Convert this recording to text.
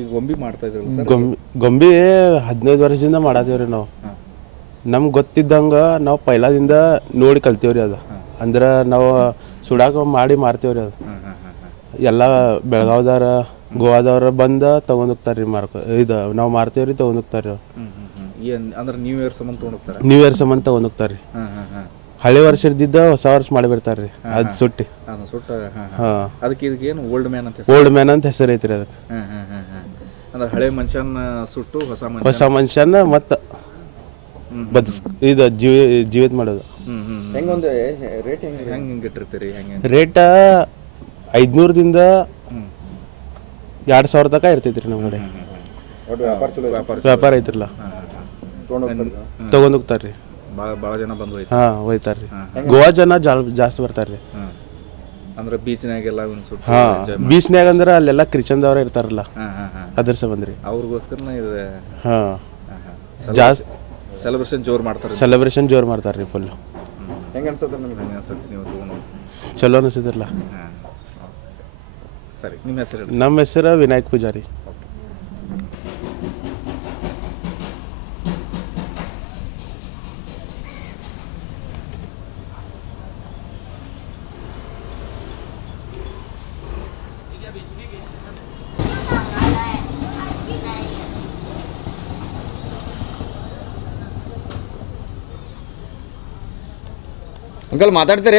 ಈಗ ಗೊಂಬಿ ಮಾಡ್ತಾ ಇದ್ರಲ್ಲ ಸರ್, ಗೊಂಬಿ 15 ವರ್ಷದಿಂದ ಮಾಡಾತೀವ್ರಿ ನಾವು. ನಮ್ಗೆ ಗೊತ್ತಿದ್ದಂಗೆ ನಾವು ಪೈಲಾದಿಂದ ನೋಡಿ ಕಲ್ತೀವ್ರಿ ಅದು. ಅಂದ್ರೆ ನಾವು ಸುಡಾಕ ಮಾಡಿ ಮಾರ್ತೀವ್ರಿ ಅದು. ಎಲ್ಲ ಬೆಳಗಾವ್ದವ್ರ ಗೋವಾದವ್ರ ಬಂದು ತೊಗೊಂಡೋಗ್ತಾರ್ರಿ ಇದು ನಾವು ಮಾರ್ತೀವ್ರಿ, ತೊಗೊಂಡೋಗ್ತಾರ್ರಿ. ಅಂದ್ರೆ ನ್ಯೂ ಇಯರ್ ಸಂಬಂಧ ತೊಗೊಂಡೋಗ್ತಾರೆ, ನ್ಯೂ ಇಯರ್ ಸಂಬಂಧ ತೊಗೊಂಡೋಗ್ತಾರ್ರಿ. ಹಳೆ ವರ್ಷ ಇದ್ದಿದ್ದ ಹೊಸ ವರ್ಷ ಮಾಡಿ ಬರ್ತಾರ್ರಿ ಅದು ಸುಟ್ಟಿ. ಅದಕ್ಕೆ ಇದಕ್ಕೆ ಏನು ಓಲ್ಡ್ ಮ್ಯಾನ್ ಅಂತ ಹೆಸರು ಐತ್ರಿ ಅದಕ್ಕೆ. ಅಂದ್ರೆ ಹಳೆ ಮನುಷ್ಯನ ಸುಟ್ಟು ಹೊಸ ಮನುಷ್ಯನ ಮತ್ತೆ ಇದು ಜೀವಿತ ಮಾಡೋದು. ರೇಟ್ 500ದಿಂದ 2000 ತನಕ ಇರ್ತೈತ್ರಿ ನಮ್ಮ ಕಡೆ. ವ್ಯಾಪಾರ ಐತ್ರಲ್ಲ, ತಗೊಂಡೋಗ್ತಾರ್ರಿ. ಭಾಳ ಜನ ಬಂದು ಹೋಯ್ತಾರ್ರಿ. ಗೋವಾ ಜನ ಜಾಸ್ತಿ ಬರ್ತಾರ್ರಿ. ಅಂದ್ರೆ ಬೀಚ್ನಾಗೆಲ್ಲ ಬೀಚ್ನ್ಯಾಗ ಅಂದ್ರೆ ಅಲ್ಲೆಲ್ಲ ಕ್ರಿಶ್ಚಿಯನ್ದವ್ರ ಇರ್ತಾರಲ್ಲ, ಅದ್ರ ಸಂಬಂಧ್ರಿ ಅವ್ರಿಗೋಸ್ಕರ ಜಾಸ್ತಿ ಸೆಲೆಬ್ರೇಷನ್ ಜೋರ್ ಮಾಡ್ತಾರ್ರಿ ಫುಲ್. ಚಲೋ ಅನಿಸಿದ್ರಲ್ಲ. ಸರಿ, ನಿಮ್ಮ ಹೆಸರು? ನಮ್ಮ ಹೆಸರು ವಿನಾಯಕ್ ಪೂಜಾರಿ. ಅಂಕಲ್ ಮಾತಾಡ್ತೀರಿ?